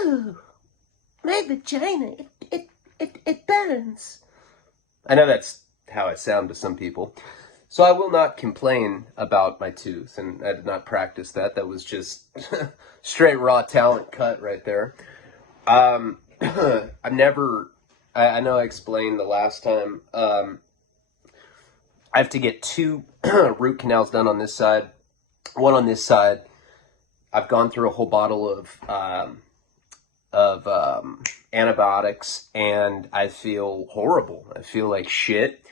Oh, my vagina, it burns. I know that's how I sound to some people. So I will not complain about my tooth, and I did not practice that. That was just straight raw talent cut right there. I've never, I know I explained the last time, I have to get 2 root canals done on this side, 1 on this side. I've gone through a whole bottle of antibiotics, and I feel horrible. I feel like shit.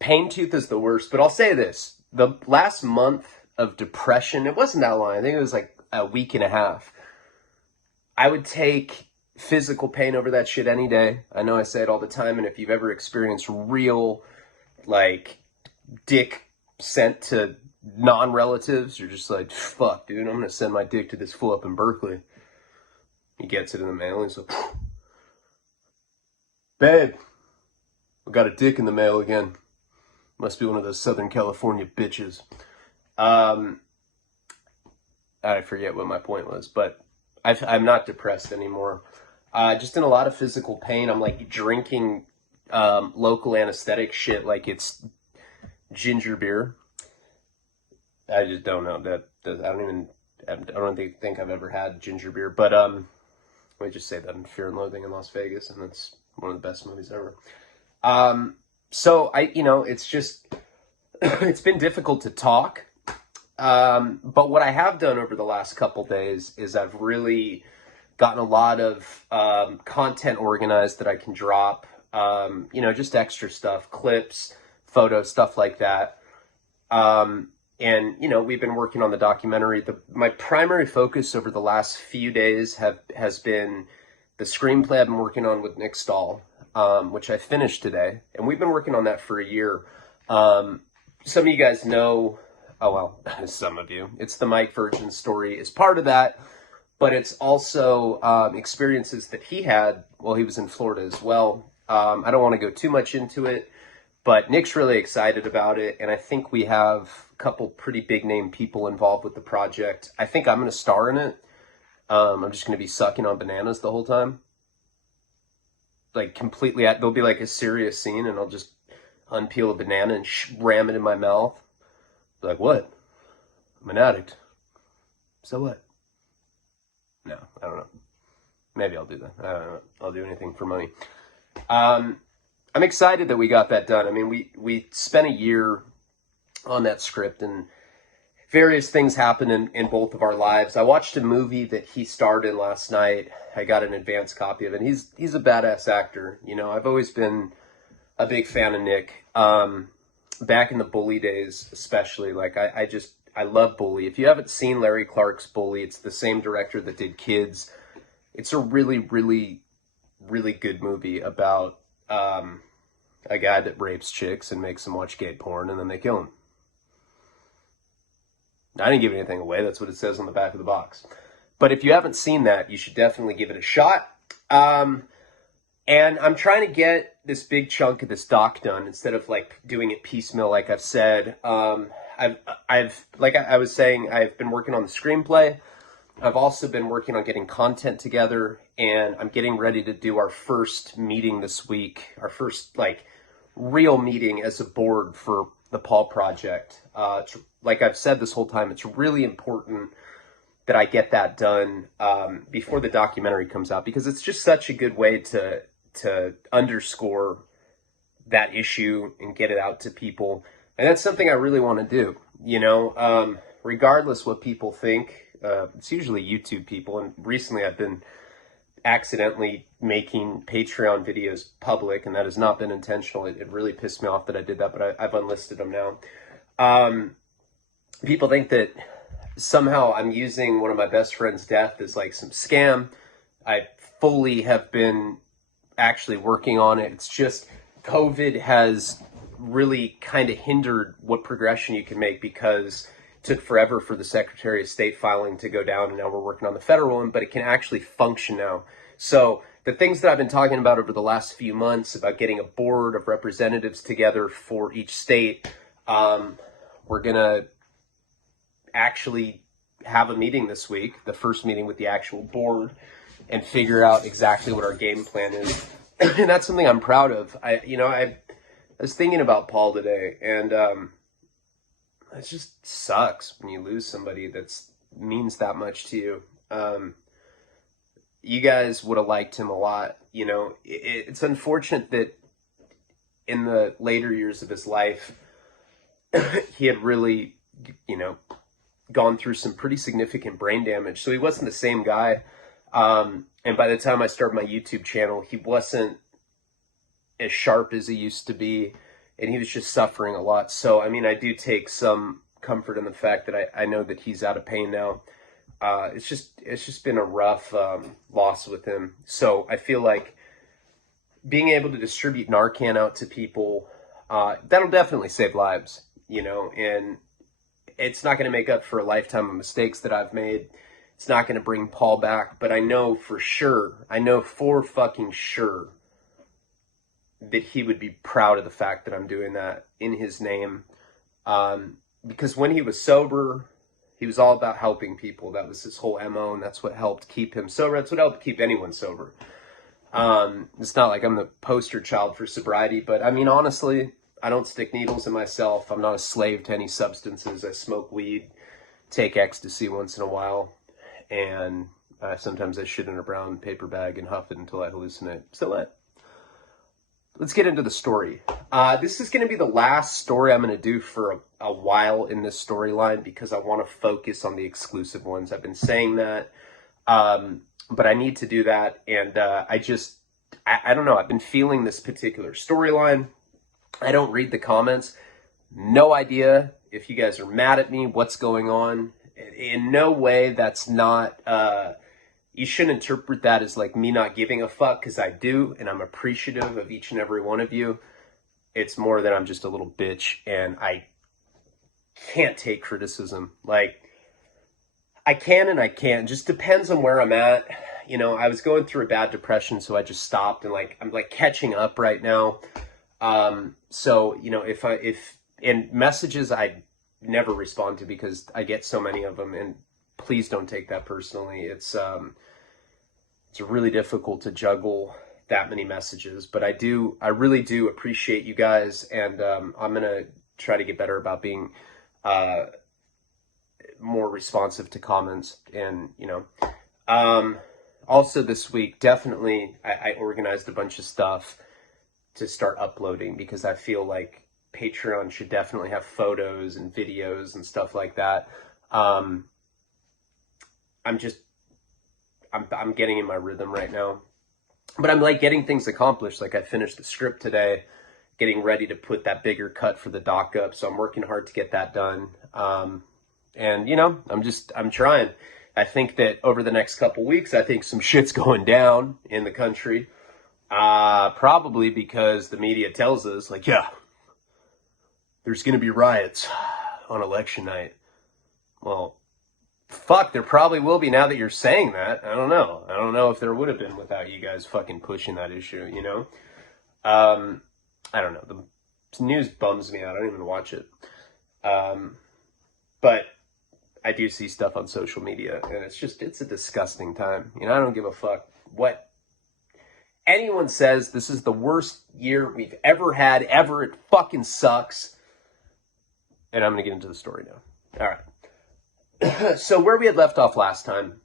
Pain tooth is the worst, but I'll say this. The last month of depression, it wasn't that long. I think it was like a week and a half. I would take physical pain over that shit any day. I know I say it all the time, and if you've ever experienced real, like, dick sent to non-relatives, you're just like, fuck, dude, I'm gonna send my dick to this fool up in Berkeley. He gets it in the mail, and he's like, babe, I got a dick in the mail again. Must be one of those Southern California bitches. I forget what my point was, but I'm not depressed anymore. Just in a lot of physical pain. I'm like drinking local anesthetic shit like it's ginger beer. I just don't know I don't think I've ever had ginger beer, but let me just say that in Fear and Loathing in Las Vegas, and it's one of the best movies ever. So it's just, it's been difficult to talk. But what I have done over the last couple days is I've really gotten a lot of content organized that I can drop, just extra stuff, clips, photos, stuff like that. And we've been working on the documentary. My primary focus over the last few days has been the screenplay I've been working on with Nick Stahl, which I finished today. And we've been working on that for a year. Some of you guys know, oh, well, some of you, it's the Mike Virgin story is part of that, but it's also experiences that he had while he was in Florida as well. I don't want to go too much into it, but Nick's really excited about it, and I think we have a couple pretty big name people involved with the project. I think I'm going to star in it. I'm just going to be sucking on bananas the whole time. Like completely, there'll be like a serious scene, and I'll just unpeel a banana and ram it in my mouth. Like, what? I'm an addict. So what? No, I don't know. Maybe I'll do that. I don't know. I'll do anything for money. I'm excited that we got that done. I mean, we spent a year on that script, and various things happened in both of our lives. I watched a movie that he starred in last night. I got an advance copy of it. He's a badass actor. I've always been a big fan of Nick. Back in the Bully days, especially, like I love Bully. If you haven't seen Larry Clark's Bully, it's the same director that did Kids. It's a really, really, really good movie about a guy that rapes chicks and makes them watch gay porn, and then they kill him. I didn't give anything away. That's what it says on the back of the box. But if you haven't seen that, you should definitely give it a shot. And I'm trying to get this big chunk of this doc done instead of like doing it piecemeal, like I've said. I've like I was saying, I've been working on the screenplay. I've also been working on getting content together, and I'm getting ready to do our first meeting this week, our first like real meeting as a board for the Paul Project. Like I've said this whole time, it's really important that I get that done before the documentary comes out, because it's just such a good way to underscore that issue and get it out to people. And that's something I really want to do, regardless what people think. It's usually YouTube people, and recently I've been accidentally making Patreon videos public, and that has not been intentional. It really pissed me off that I did that, but I've unlisted them now. People think that somehow I'm using one of my best friend's death as like some scam. I fully have been actually working on it. It's just COVID has really kind of hindered what progression you can make, because it took forever for the Secretary of State filing to go down, and now we're working on the federal one, but it can actually function now. So the things that I've been talking about over the last few months about getting a board of representatives together for each state, we're going to actually have a meeting this week, the first meeting with the actual board, and figure out exactly what our game plan is. And that's something I'm proud of. I was thinking about Paul today, and it just sucks when you lose somebody that means that much to you. You guys would have liked him a lot. It's unfortunate that in the later years of his life, he had really, gone through some pretty significant brain damage. So he wasn't the same guy. And by the time I started my YouTube channel, he wasn't as sharp as he used to be. And he was just suffering a lot. So, I do take some comfort in the fact that I know that he's out of pain now. It's just been a rough loss with him. So I feel like being able to distribute Narcan out to people, that'll definitely save lives, and it's not going to make up for a lifetime of mistakes that I've made. It's not going to bring Paul back, but I know for fucking sure that he would be proud of the fact that I'm doing that in his name. Because when he was sober, he was all about helping people. That was his whole MO, and that's what helped keep him sober. That's what helped keep anyone sober. It's not like I'm the poster child for sobriety, but honestly, I don't stick needles in myself. I'm not a slave to any substances. I smoke weed, take ecstasy once in a while, and sometimes I shit in a brown paper bag and huff it until I hallucinate. So let's get into the story. This is going to be the last story I'm going to do for a while in this storyline because I want to focus on the exclusive ones. I've been saying that, but I need to do that, and I don't know. I've been feeling this particular storyline. I don't read the comments. No idea if you guys are mad at me, what's going on. In no way, that's not, you shouldn't interpret that as like me not giving a fuck, because I do, and I'm appreciative of each and every one of you. It's more that I'm just a little bitch, and I can't take criticism. Like, I can and I can't. It just depends on where I'm at. I was going through a bad depression, so I just stopped, and I'm catching up right now. So, and messages I never respond to because I get so many of them, and please don't take that personally. It's really difficult to juggle that many messages, but I really do appreciate you guys, and I'm going to try to get better about being more responsive to comments. And, also this week, definitely, I organized a bunch of stuff to start uploading because I feel like Patreon should definitely have photos and videos and stuff like that. I'm getting in my rhythm right now, but I'm getting things accomplished. I finished the script today, getting ready to put that bigger cut for the doc up. So I'm working hard to get that done. And I'm trying. I think that over the next couple weeks, I think some shit's going down in the country. Probably because the media tells us, there's going to be riots on election night. Well, fuck, there probably will be now that you're saying that. I don't know. I don't know if there would have been without you guys fucking pushing that issue, I don't know. The news bums me out. I don't even watch it. But I do see stuff on social media, and it's a disgusting time. I don't give a fuck what anyone says. This is the worst year we've ever had, ever. It fucking sucks. And I'm going to get into the story now. All right. So where we had left off last time,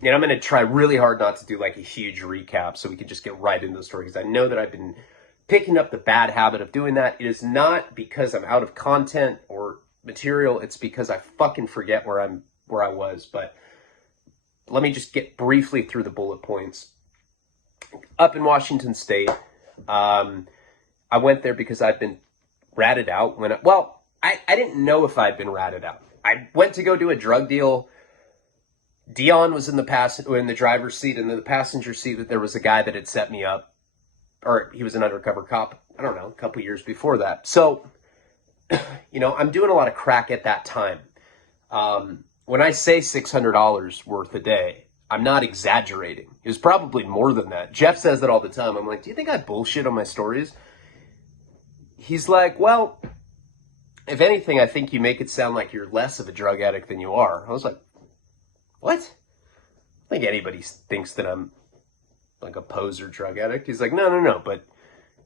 and I'm going to try really hard not to do a huge recap so we can just get right into the story, because I know that I've been picking up the bad habit of doing that. It is not because I'm out of content or material. It's because I fucking forget where I was. But let me just get briefly through the bullet points. Up in Washington State, I went there because I've been ratted out I didn't know if I'd been ratted out. I went to go do a drug deal. Dion was in the driver's seat, and in the passenger seat that there was a guy that had set me up, or he was an undercover cop. I don't know, a couple years before that. So, I'm doing a lot of crack at that time. When I say $600 worth a day, I'm not exaggerating. It was probably more than that. Jeff says that all the time. I'm like, do you think I bullshit on my stories? He's like, well, if anything, I think you make it sound like you're less of a drug addict than you are. I was like, what? I think anybody thinks that I'm like a poser drug addict. He's like, no. But,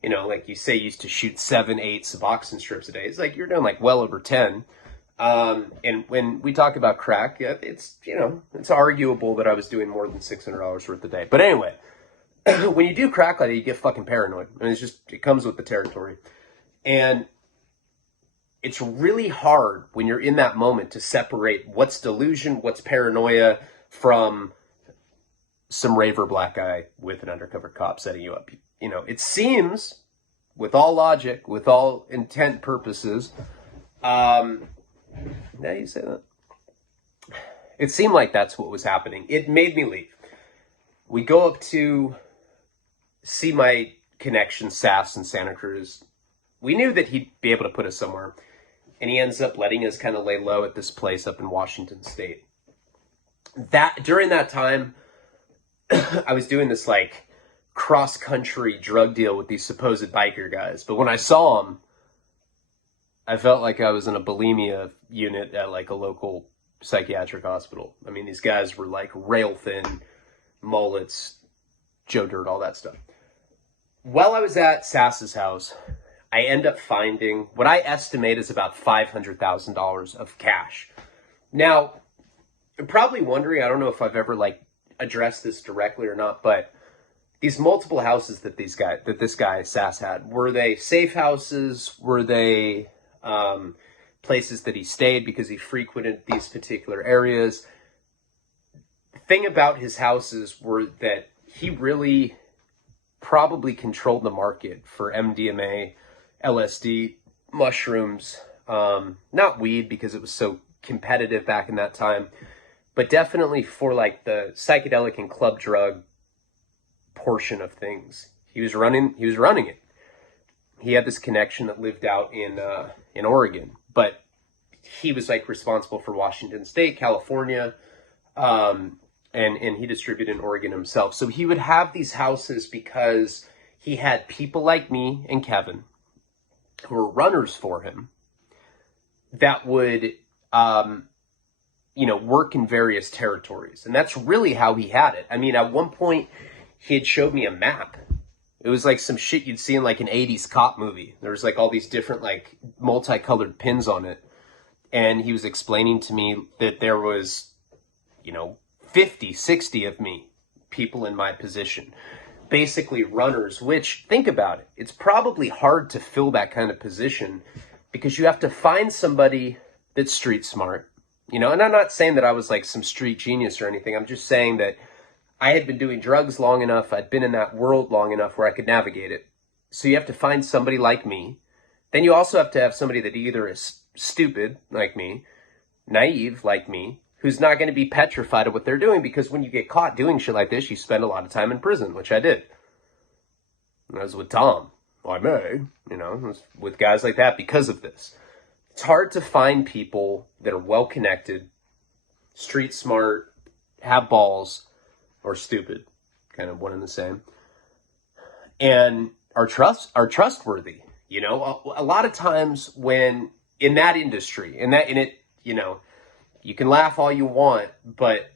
you know, like you say, you used to shoot 7, 8 Suboxone strips a day. It's like, you're doing like well over 10. And when we talk about crack, it's, you know, it's arguable that I was doing more than $600 worth a day. But anyway, when you do crack like that, you get fucking paranoid. I mean, it comes with the territory. And it's really hard when you're in that moment to separate what's delusion, what's paranoia from some raver black guy with an undercover cop setting you up. You know, it seems, with all logic, with all intent purposes, now you say that, it seemed like that's what was happening. It made me leave. We go up to see my connection, Sass in Santa Cruz. We knew that he'd be able to put us somewhere. And he ends up letting us kind of lay low at this place up in Washington State. During that time, I was doing this like cross-country drug deal with these supposed biker guys. But when I saw them, I felt like I was in a bulimia unit at like a local psychiatric hospital. I mean, these guys were like rail thin, mullets, Joe Dirt, all that stuff. While I was at Sass's house, I end up finding what I estimate is about $500,000 of cash. Now, you're probably wondering, I don't know if I've ever like addressed this directly or not, but these multiple houses that this guy Sass had, were they safe houses? Were they places that he stayed because he frequented these particular areas? The thing about his houses were that he really probably controlled the market for MDMA, LSD, mushrooms, not weed because it was so competitive back in that time, but definitely for like the psychedelic and club drug portion of things. He was running it. He had this connection that lived out in Oregon, but he was like responsible for Washington State, California, and he distributed in Oregon himself. So he would have these houses because he had people like me and Kevin who were runners for him that would, work in various territories. And that's really how he had it. I mean, at one point, he had showed me a map. It was like some shit you'd see in like an 80s cop movie. There was like all these different like multicolored pins on it. And he was explaining to me that there was, 50, 60 of me, people in my position. Basically runners, which, think about it, it's probably hard to fill that kind of position because you have to find somebody that's street smart, and I'm not saying that I was like some street genius or anything. I'm just saying that I had been doing drugs long enough. I'd been in that world long enough where I could navigate it. So you have to find somebody like me. Then you also have to have somebody that either is stupid like me, naive like me, who's not going to be petrified of what they're doing, because when you get caught doing shit like this, you spend a lot of time in prison, which I did. And I was with Tom. Well, I may, I was with guys like that because of this. It's hard to find people that are well-connected, street smart, have balls, or stupid, kind of one and the same, and are trustworthy. A lot of times when in that industry, you can laugh all you want, but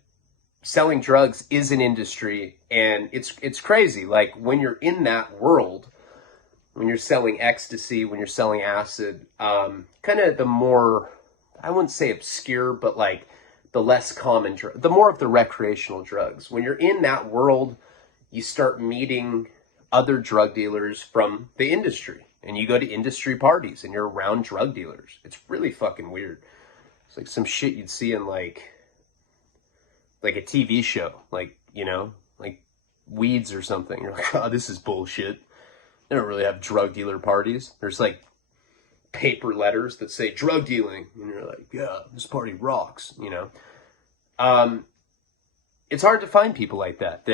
selling drugs is an industry, and it's crazy. Like when you're in that world, when you're selling ecstasy, when you're selling acid, kind of the more, I wouldn't say obscure, but like the less common, the more of the recreational drugs. When you're in that world, you start meeting other drug dealers from the industry, and you go to industry parties and you're around drug dealers. It's really fucking weird. It's like some shit you'd see in like a TV show, like Weeds or something. You're like, oh, this is bullshit. They don't really have drug dealer parties. There's like paper letters that say drug dealing, and you're like, yeah, this party rocks. It's hard to find people like that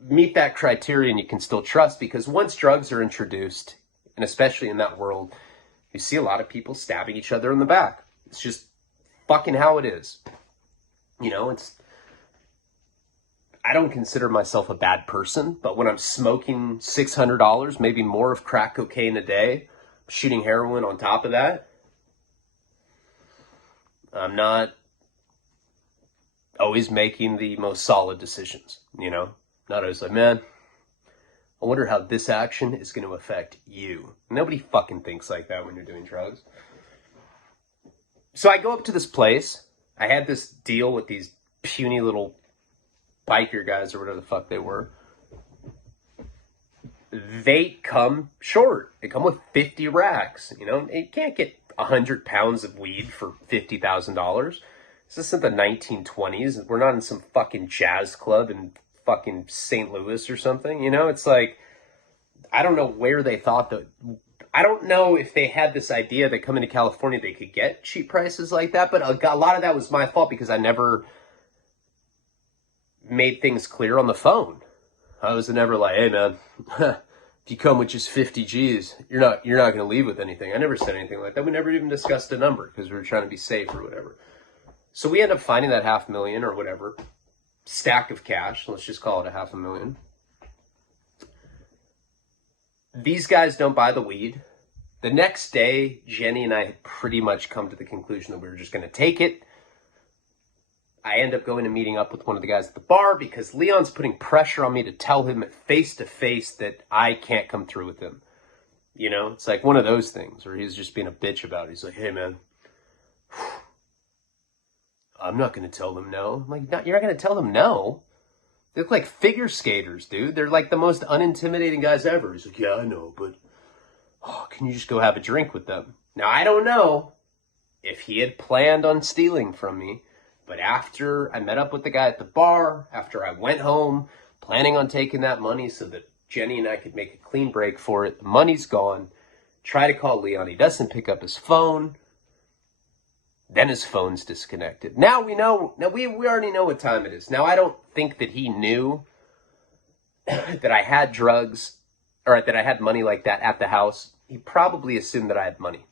meet that criterion you can still trust, because once drugs are introduced, and especially in that world, you see a lot of people stabbing each other in the back. It's just fucking how it is. I don't consider myself a bad person, but when I'm smoking $600, maybe more of crack cocaine a day, shooting heroin on top of that, I'm not always making the most solid decisions, you know? Not always like, man, I wonder how this action is going to affect you. Nobody fucking thinks like that when you're doing drugs. So I go up to this place. I had this deal with these puny little biker guys or whatever the fuck they were. They come short. They come with 50 racks. You know, you can't get 100 pounds of weed for $50,000. This isn't the 1920s. We're not in some fucking jazz club in fucking St. Louis or something. You know, it's like, I don't know where they thought that. I don't know if they had this idea that coming to California they could get cheap prices like that, but a lot of that was my fault because I never made things clear on the phone. I was never like, hey man, if you come with just 50 G's, you're not going to leave with anything. I never said anything like that. We never even discussed a number because we were trying to be safe or whatever. So we end up finding that $500,000 or whatever stack of cash. Let's just call it $500,000. These guys don't buy the weed. The next day, Jenny and I had pretty much come to the conclusion that we were just going to take it. I end up going and meeting up with one of the guys at the bar because Leon's putting pressure on me to tell him face to face that I can't come through with him. You know, it's like one of those things where he's just being a bitch about it. He's like, hey man, I'm not going to tell them no. I'm like, no, you're not going to tell them no? They look like figure skaters, dude. They're like the most unintimidating guys ever. He's like, yeah, I know, but can you just go have a drink with them? Now, I don't know if he had planned on stealing from me, but after I met up with the guy at the bar, after I went home, planning on taking that money so that Jenny and I could make a clean break for it, the money's gone. Try to call Leon. He doesn't pick up his phone. Then his phone's disconnected. Now we know. Now we already know what time it is. Now I don't think that he knew that I had drugs or that I had money like that at the house. He probably assumed that I had money.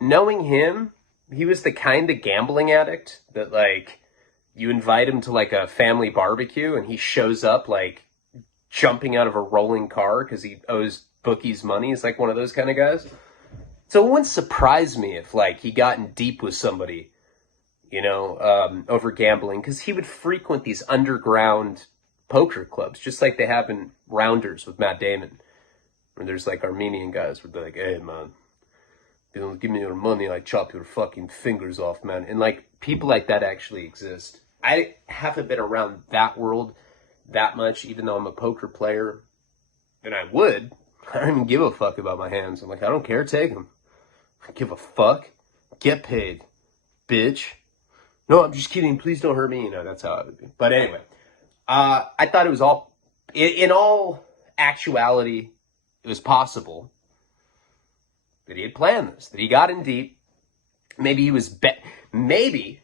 Knowing him, he was the kind of gambling addict that like you invite him to like a family barbecue and he shows up like jumping out of a rolling car because he owes bookies money. He's like one of those kind of guys. So it wouldn't surprise me if, like, he got in deep with somebody, you know, over gambling. Because he would frequent these underground poker clubs, just like they have in Rounders with Matt Damon. Where there's, like, Armenian guys where they're like, hey, man, if you don't give me your money, I chop your fucking fingers off, man. And, like, people like that actually exist. I haven't been around that world that much, even though I'm a poker player. And I would. I don't even give a fuck about my hands. I'm like, I don't care, take them. I give a fuck. Get paid, bitch. No, I'm just kidding. Please don't hurt me. You know, that's how it would be. But anyway, I thought it was all, in all actuality, it was possible that he had planned this, that he got in deep. Maybe he was, maybe,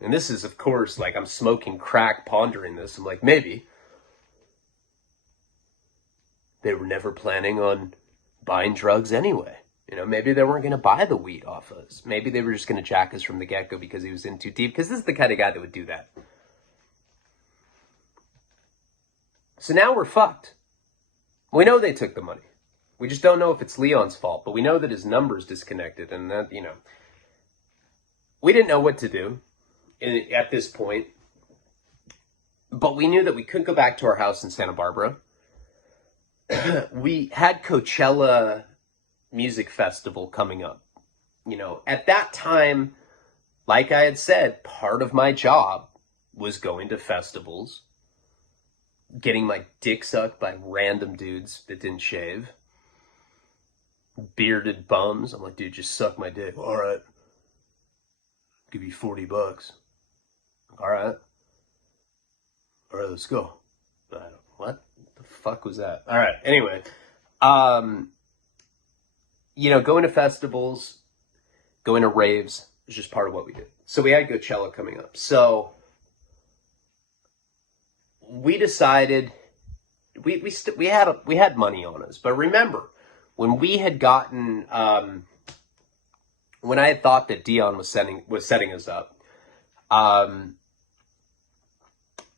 and this is, of course, like I'm smoking crack, pondering this. I'm like, maybe they were never planning on buying drugs anyway. You know, maybe they weren't going to buy the weed off us. Maybe they were just going to jack us from the get-go because he was in too deep. Because this is the kind of guy that would do that. So now we're fucked. We know they took the money. We just don't know if it's Leon's fault. But we know that his number's disconnected. And that, you know, we didn't know what to do at this point. But we knew that we couldn't go back to our house in Santa Barbara. We had Coachella music festival coming up. You know, at that time, like I had said, part of my job was going to festivals, getting my dick sucked by random dudes that didn't shave, bearded bums. I'm like, dude, just suck my dick. All right. Give you $40. All right. All right, let's go. What the fuck was that? All right. Anyway, you know, going to festivals, going to raves is just part of what we did. So we had Coachella coming up. So we decided we had money on us. But remember, when we had gotten when I had thought that Dion was setting us up,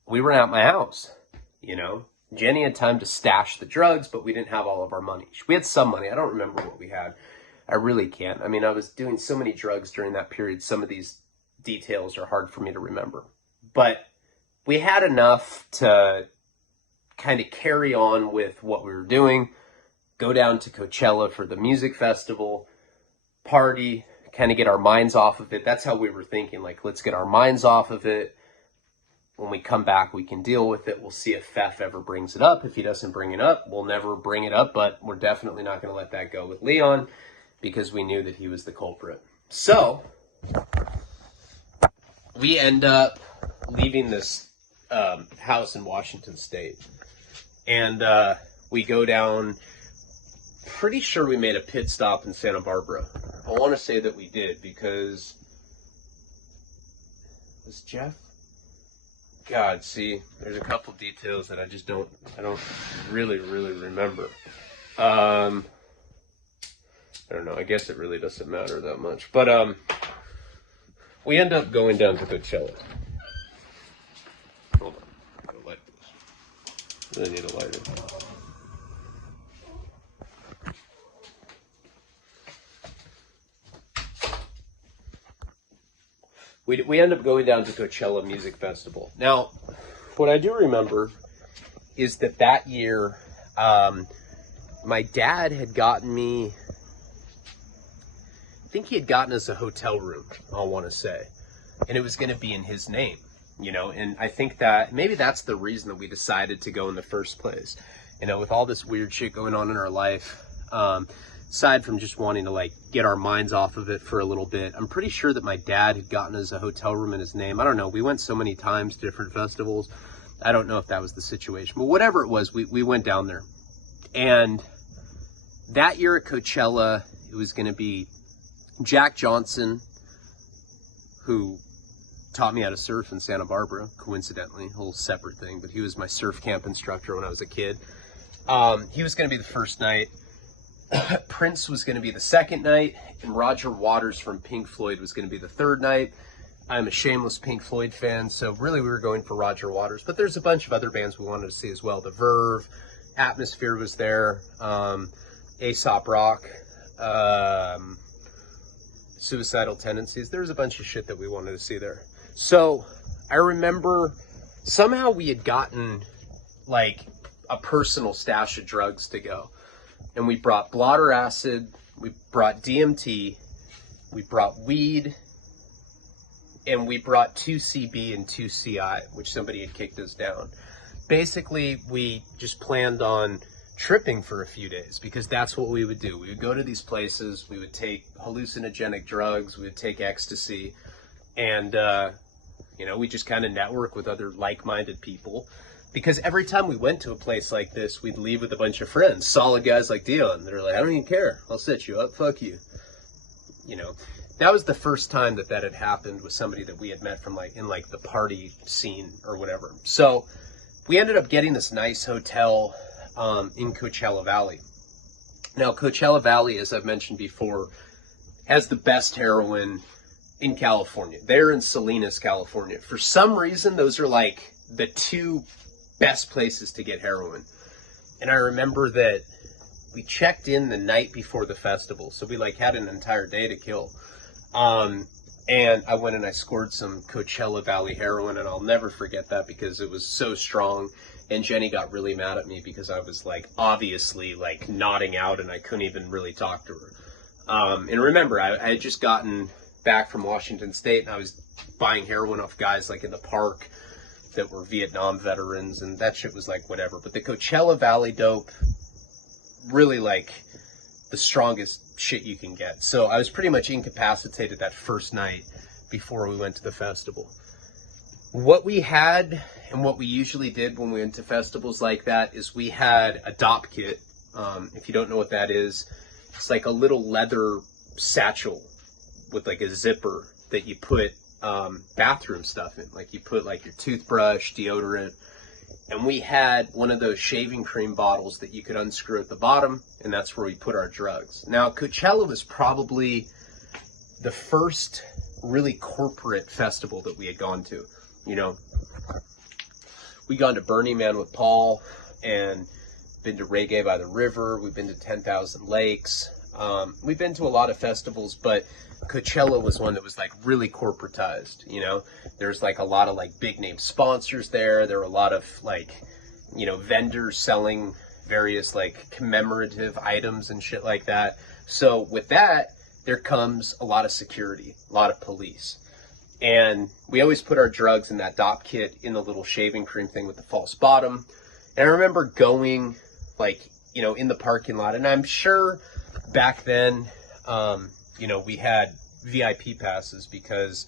we were at my house, you know. Jenny had time to stash the drugs, but we didn't have all of our money. We had some money. I don't remember what we had. I really can't. I mean, I was doing so many drugs during that period. Some of these details are hard for me to remember. But we had enough to kind of carry on with what we were doing, go down to Coachella for the music festival, party, kind of get our minds off of it. That's how we were thinking, like, let's get our minds off of it. When we come back, we can deal with it. We'll see if Pfeff ever brings it up. If he doesn't bring it up, we'll never bring it up, but we're definitely not going to let that go with Leon because we knew that he was the culprit. So we end up leaving this house in Washington State, and we go down. Pretty sure we made a pit stop in Santa Barbara. I want to say that we did because was Jeff? God, see, there's a couple details that I don't really remember. I don't know. I guess it really doesn't matter that much. But we end up going down to Coachella. Hold on, I'm gonna light this. Really need a lighter. We end up going down to Coachella Music Festival. Now, what I do remember is that year, my dad had gotten me, I think he had gotten us a hotel room, I want to say, and it was going to be in his name, you know, and I think that maybe that's the reason that we decided to go in the first place, you know, with all this weird shit going on in our life. Aside from just wanting to like get our minds off of it for a little bit, I'm pretty sure that my dad had gotten us a hotel room in his name. I don't know. We went so many times to different festivals. I don't know if that was the situation, but whatever it was, we went down there. And that year at Coachella, it was going to be Jack Johnson, who taught me how to surf in Santa Barbara, coincidentally, a whole separate thing, but he was my surf camp instructor when I was a kid. He was going to be the first night. Prince was going to be the second night, and Roger Waters from Pink Floyd was going to be the third night. I'm a shameless Pink Floyd fan, so really we were going for Roger Waters, but there's a bunch of other bands we wanted to see as well. The Verve, Atmosphere was there, Aesop Rock, Suicidal Tendencies. There was a bunch of shit that we wanted to see there. So I remember somehow we had gotten like a personal stash of drugs to go. And we brought blotter acid, we brought DMT, we brought weed, and we brought 2CB and 2CI, which somebody had kicked us down. Basically, we just planned on tripping for a few days because that's what we would do. We would go to these places, we would take hallucinogenic drugs, we would take ecstasy, and, you know, we just kind of network with other like-minded people. Because every time we went to a place like this, we'd leave with a bunch of friends, solid guys like Dion. They're like, I don't even care. I'll set you up. Fuck you. You know, that was the first time that had happened with somebody that we had met from like in like the party scene or whatever. So we ended up getting this nice hotel in Coachella Valley. Now, Coachella Valley, as I've mentioned before, has the best heroin in California. They're in Salinas, California. For some reason, those are like the two best places to get heroin. And I remember that we checked in the night before the festival, so we like had an entire day to kill. And I went and I scored some Coachella Valley heroin, and I'll never forget that because it was so strong. And Jenny got really mad at me because I was like obviously like nodding out and I couldn't even really talk to her. And remember, I had just gotten back from Washington State and I was buying heroin off guys like in the park that were Vietnam veterans, and that shit was like whatever. But the Coachella Valley dope, really like the strongest shit you can get. So I was pretty much incapacitated that first night before we went to the festival. What we had and what we usually did when we went to festivals like that is we had a DOP kit. If you don't know what that is, it's like a little leather satchel with like a zipper that you put bathroom stuff in. Like you put like your toothbrush, deodorant, and we had one of those shaving cream bottles that you could unscrew at the bottom, and that's where we put our drugs. Now, Coachella was probably the first really corporate festival that we had gone to. You know, we gone to Burning Man with Paul and been to Reggae by the River. We've been to 10,000 Lakes. We've been to a lot of festivals, but Coachella was one that was like really corporatized, you know? There's like a lot of like big name sponsors there. There were a lot of like, you know, vendors selling various like commemorative items and shit like that. So with that, there comes a lot of security, a lot of police. And we always put our drugs in that DOP kit in the little shaving cream thing with the false bottom. And I remember going like, you know, in the parking lot, and I'm sure back then, you know, we had VIP passes because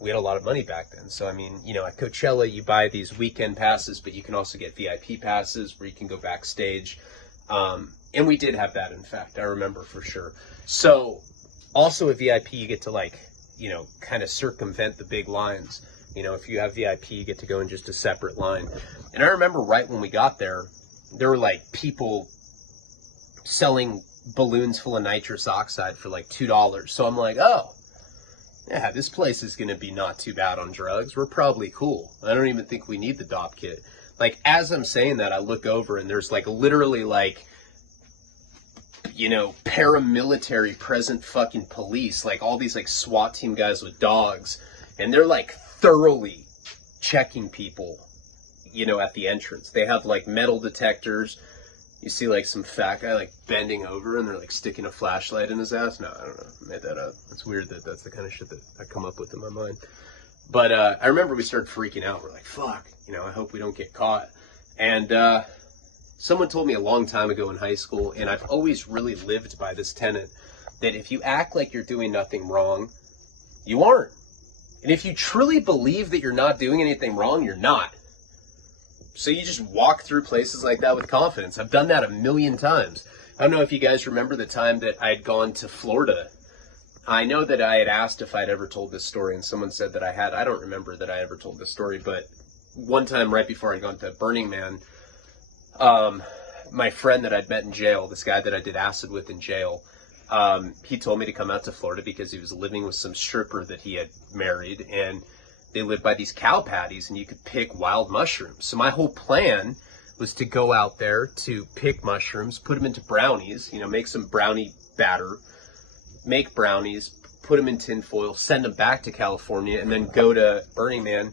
we had a lot of money back then. So, I mean, you know, at Coachella, you buy these weekend passes, but you can also get VIP passes where you can go backstage. And we did have that, in fact, I remember for sure. So also at VIP, you get to like, you know, kind of circumvent the big lines. You know, if you have VIP, you get to go in just a separate line. And I remember right when we got there, there were like people selling balloons full of nitrous oxide for like $2. So I'm like, oh, yeah, this place is going to be not too bad on drugs. We're probably cool. I don't even think we need the DOP kit. Like, as I'm saying that, I look over and there's like literally like, you know, paramilitary present fucking police, like all these like SWAT team guys with dogs. And they're like thoroughly checking people, you know, at the entrance. They have like metal detectors. You see like some fat guy like bending over and they're like sticking a flashlight in his ass. No, I don't know. I made that up. It's weird that that's the kind of shit that I come up with in my mind. But I remember we started freaking out. We're like, fuck, you know, I hope we don't get caught. And someone told me a long time ago in high school, and I've always really lived by this tenet, that if you act like you're doing nothing wrong, you aren't. And if you truly believe that you're not doing anything wrong, you're not. So you just walk through places like that with confidence. I've done that a million times. I don't know if you guys remember the time that I had gone to Florida. I know that I had asked if I'd ever told this story, and someone said that I had. I don't remember that I ever told this story, but one time right before I'd gone to Burning Man, my friend that I'd met in jail, this guy that I did acid with in jail, he told me to come out to Florida because he was living with some stripper that he had married, and they lived by these cow patties and you could pick wild mushrooms. So my whole plan was to go out there to pick mushrooms, put them into brownies, you know, make some brownie batter, make brownies, put them in tin foil, send them back to California, and then go to Burning Man.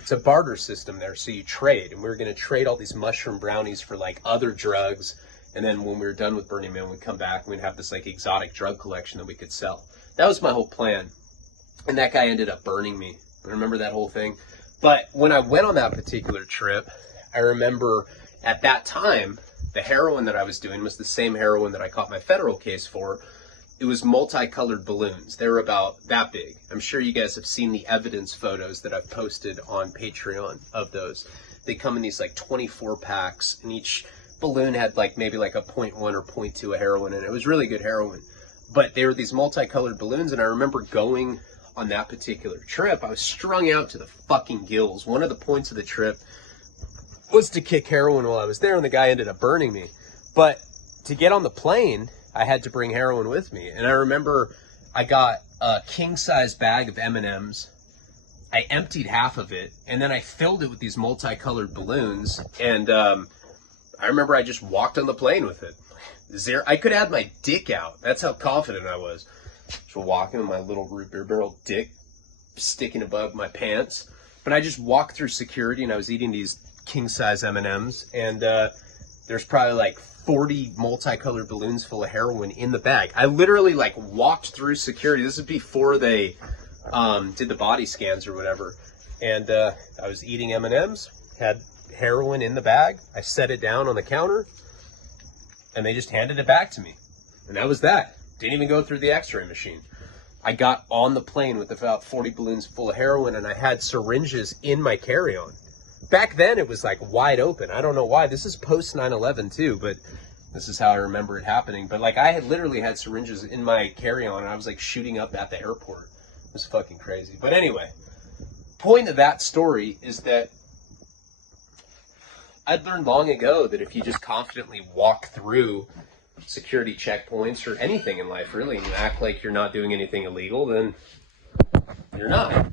It's a barter system there, so you trade. And we were going to trade all these mushroom brownies for like other drugs. And then when we were done with Burning Man, we'd come back and we'd have this like exotic drug collection that we could sell. That was my whole plan. And that guy ended up burning me. I remember that whole thing. But when I went on that particular trip, I remember at that time, the heroin that I was doing was the same heroin that I caught my federal case for. It was multicolored balloons. They were about that big. I'm sure you guys have seen the evidence photos that I've posted on Patreon of those. They come in these like 24 packs, and each balloon had like maybe like a 0.1 or 0.2 of heroin, and it was really good heroin. But they were these multicolored balloons, and I remember going on that particular trip. I was strung out to the fucking gills. One of the points of the trip was to kick heroin while I was there, and the guy ended up burning me. But to get on the plane, I had to bring heroin with me. And I remember I got a king-size bag of M&Ms. I emptied half of it, and then I filled it with these multicolored balloons. And I remember I just walked on the plane with it. I could have had my dick out. That's how confident I was. Just walking with my little root beer barrel dick sticking above my pants. But I just walked through security, and I was eating these king-size M&Ms. And there's probably like 40 multicolored balloons full of heroin in the bag. I literally like walked through security. This is before they did the body scans or whatever. And I was eating M&Ms, had heroin in the bag. I set it down on the counter, and they just handed it back to me. And that was that. Didn't even go through the x-ray machine. I got on the plane with about 40 balloons full of heroin, and I had syringes in my carry-on. Back then, it was like wide open. I don't know why. This is post 9/11 too, but this is how I remember it happening. But like I had literally had syringes in my carry-on, and I was like shooting up at the airport. It was fucking crazy. But anyway, point of that story is that I'd learned long ago that if you just confidently walk through security checkpoints or anything in life really, and you act like you're not doing anything illegal, then you're not.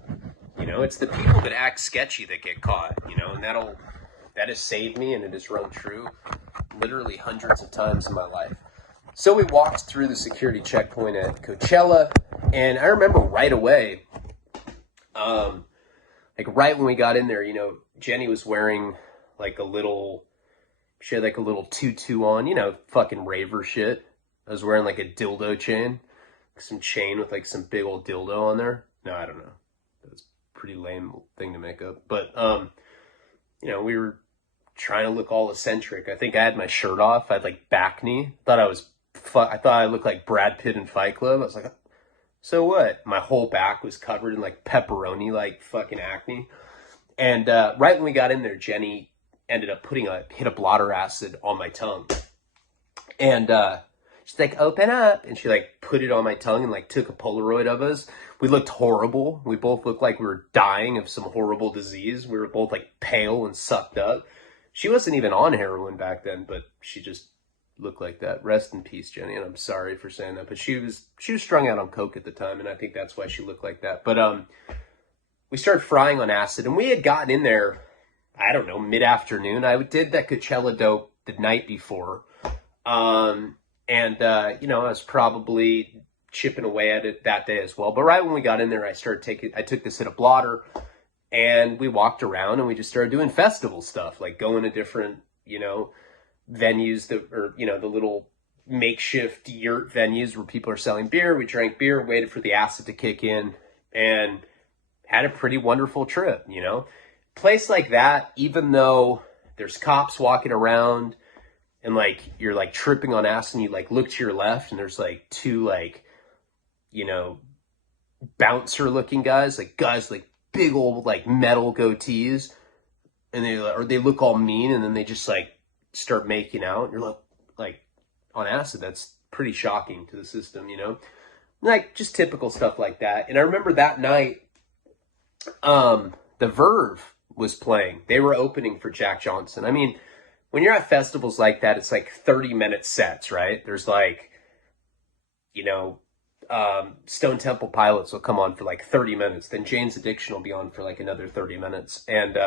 You know, it's the people that act sketchy that get caught, you know, and that has saved me, and it has rung true literally hundreds of times in my life. So we walked through the security checkpoint at Coachella, and I remember right away, like right when we got in there, you know, Jenny was wearing like a little, she had like a little tutu on, you know, fucking raver shit. I was wearing like a dildo chain, some chain with like some big old dildo on there. No, I don't know. That's a pretty lame thing to make up. But, you know, we were trying to look all eccentric. I think I had my shirt off. I had like back knee. I thought I looked like Brad Pitt in Fight Club. I was like, so what? My whole back was covered in like pepperoni, like fucking acne. And right when we got in there, Jenny ended up hit a blotter acid on my tongue. And she's like, open up. And she like put it on my tongue and like took a Polaroid of us. We looked horrible. We both looked like we were dying of some horrible disease. We were both like pale and sucked up. She wasn't even on heroin back then, but she just looked like that. Rest in peace, Jenny. And I'm sorry for saying that, but she was strung out on coke at the time, and I think that's why she looked like that. But we started frying on acid, and we had gotten in there, I don't know, mid-afternoon. I did that Coachella dope the night before. You know, I was probably chipping away at it that day as well. But right when we got in there, I took this hit of blotter, and we walked around and we just started doing festival stuff, like going to different, you know, venues the little makeshift yurt venues where people are selling beer. We drank beer, waited for the acid to kick in, and had a pretty wonderful trip, you know. Place like that, even though there's cops walking around and like you're like tripping on acid and you like look to your left and there's like two like, you know, bouncer looking guys like big old like metal goatees, and they look all mean, and then they just like start making out, and you're like on acid. That's pretty shocking to the system, you know, like just typical stuff like that. And I remember that night, the Verve was playing. They were opening for Jack Johnson. I mean, when you're at festivals like that, it's like 30-minute sets, right? There's like, you know, Stone Temple Pilots will come on for like 30 minutes. Then Jane's Addiction will be on for like another 30 minutes. And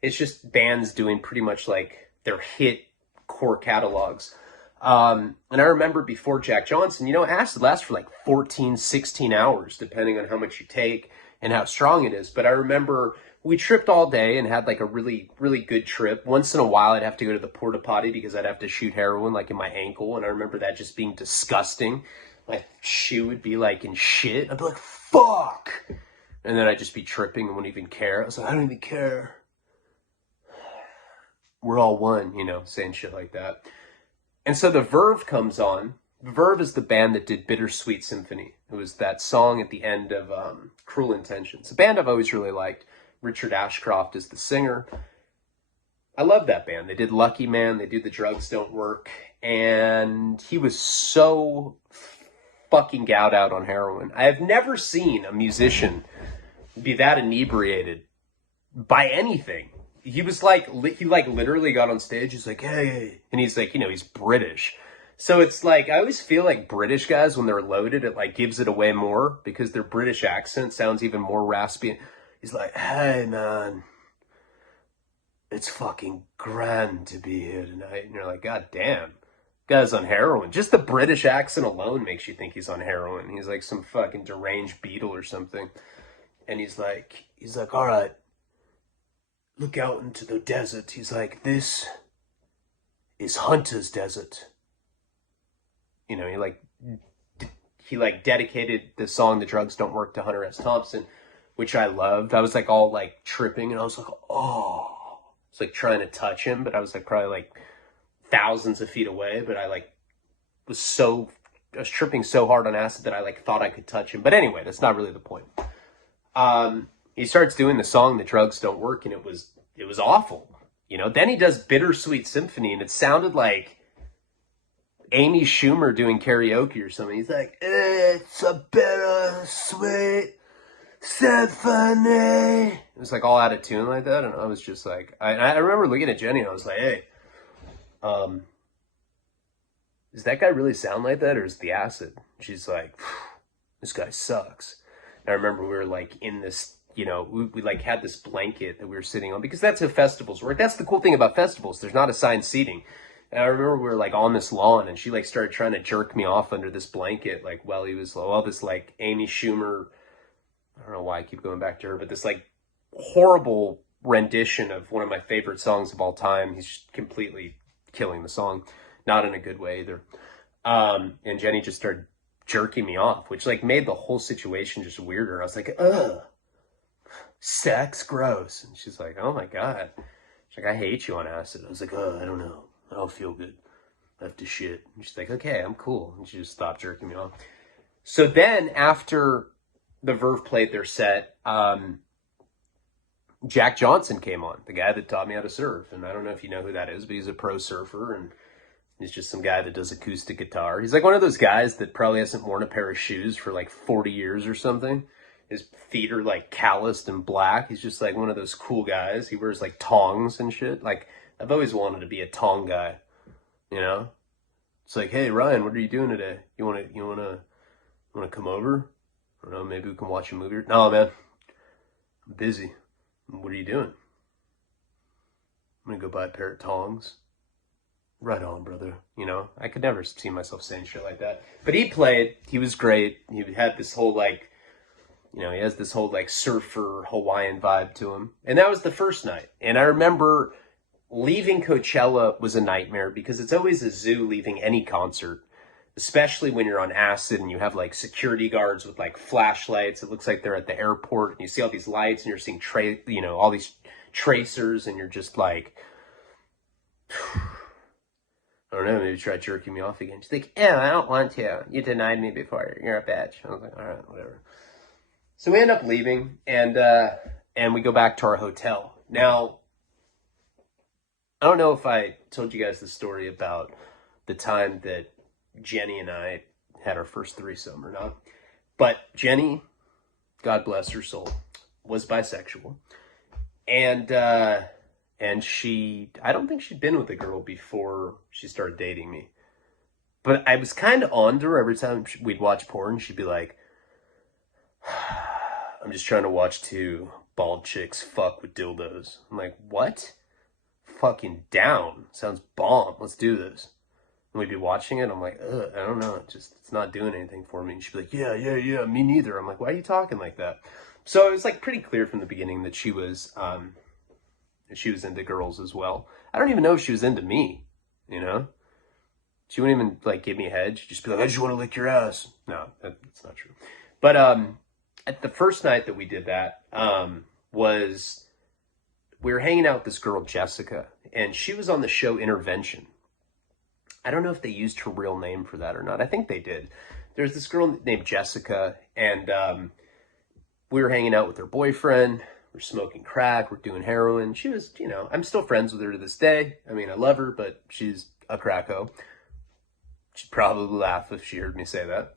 it's just bands doing pretty much like their hit core catalogs. And I remember before Jack Johnson, you know, acid lasts for like 14, 16 hours, depending on how much you take and how strong it is. But I remember we tripped all day and had like a really, really good trip. Once in a while, I'd have to go to the porta potty because I'd have to shoot heroin like in my ankle. And I remember that just being disgusting. My shoe would be like in shit. I'd be like, fuck. And then I'd just be tripping and wouldn't even care. I was like, I don't even care. We're all one, you know, saying shit like that. And so the Verve comes on. The Verve is the band that did Bittersweet Symphony. It was that song at the end of Cruel Intentions. A band I've always really liked. Richard Ashcroft is the singer. I love that band. They did Lucky Man. They do The Drugs Don't Work. And he was so fucking gouged out on heroin. I have never seen a musician be that inebriated by anything. He was like, he like literally got on stage. He's like, hey, and he's like, you know, he's British. So it's like, I always feel like British guys, when they're loaded, it like gives it away more because their British accent sounds even more raspy. He's like, hey man, it's fucking grand to be here tonight. And you're like, God damn, guy's on heroin. Just the British accent alone makes you think he's on heroin. He's like some fucking deranged beetle or something. And he's like, all right, look out into the desert. He's like, this is Hunter's Desert. You know, he dedicated the song The Drugs Don't Work to Hunter S. Thompson, which I loved. I was like all like tripping, and I was like, oh. It's like trying to touch him, but I was like probably like thousands of feet away, but I like was tripping so hard on acid that I like thought I could touch him. But anyway, that's not really the point. He starts doing the song The Drugs Don't Work, and it was awful. You know, then he does Bittersweet Symphony, and it sounded like Amy Schumer doing karaoke or something. He's like, it's a bittersweet symphony. It was like all out of tune like that, and I was just like, I remember looking at Jenny, and I was like, hey, does that guy really sound like that, or is it the acid? She's like, this guy sucks. And I remember we were like in this, you know, we like had this blanket that we were sitting on, because that's how festivals work. That's the cool thing about festivals. There's not assigned seating. And I remember we were like on this lawn, and she like started trying to jerk me off under this blanket, like while he was all this like Amy Schumer. I don't know why I keep going back to her, but this like horrible rendition of one of my favorite songs of all time. He's just completely killing the song, not in a good way either. And Jenny just started jerking me off, which like made the whole situation just weirder. I was like, ugh, sex, gross. And she's like, oh my God. She's like, I hate you on acid. I was like, oh, I don't know. I don't feel good. I have to shit. And she's like, okay, I'm cool. And she just stopped jerking me off. So then after the Verve played their set, Jack Johnson came on, the guy that taught me how to surf. And I don't know if you know who that is, but he's a pro surfer, and he's just some guy that does acoustic guitar. He's like one of those guys that probably hasn't worn a pair of shoes for like 40 years or something. His feet are like calloused and black. He's just like one of those cool guys. He wears like tongs and shit. Like, I've always wanted to be a tong guy, you know? It's like, hey, Ryan, what are you doing today? You wanna come over? I don't know, maybe we can watch a movie. No, man, I'm busy. What are you doing? I'm gonna go buy a pair of tongs. Right on, brother. You know, I could never see myself saying shit like that. But he played. He was great. He had this whole like, you know, he has this whole like surfer Hawaiian vibe to him. And that was the first night. And I remember leaving Coachella was a nightmare because it's always a zoo leaving any concert, especially when you're on acid and you have like security guards with like flashlights. It looks like they're at the airport and you see all these lights and you're seeing all these tracers, and you're just like, I don't know, maybe try jerking me off again. She's like, yeah, I don't want to. You denied me before. You're a bitch. I was like, all right, whatever. So we end up leaving, and we go back to our hotel. Now, I don't know if I told you guys the story about the time that Jenny and I had our first threesome or not. But Jenny, God bless her soul, was bisexual. And she, I don't think she'd been with a girl before she started dating me. But I was kind of on to her every time we'd watch porn. She'd be like, I'm just trying to watch two bald chicks fuck with dildos. I'm like, what? Fucking down. Sounds bomb. Let's do this. And we'd be watching it. I'm like, ugh, I don't know. It's not doing anything for me. And she'd be like, yeah, me neither. I'm like, why are you talking like that? So it was like pretty clear from the beginning that she was into girls as well. I don't even know if she was into me, you know? She wouldn't even like give me a head. She'd just be like, I just want to lick your ass. No, that's not true. But at the first night that we did that, was we were hanging out with this girl, Jessica, and she was on the show Intervention. I don't know if they used her real name for that or not. I think they did. There's this girl named Jessica, and we were hanging out with her boyfriend. We're smoking crack. We're doing heroin. She was, you know, I'm still friends with her to this day. I mean, I love her, but she's a cracko. She'd probably laugh if she heard me say that.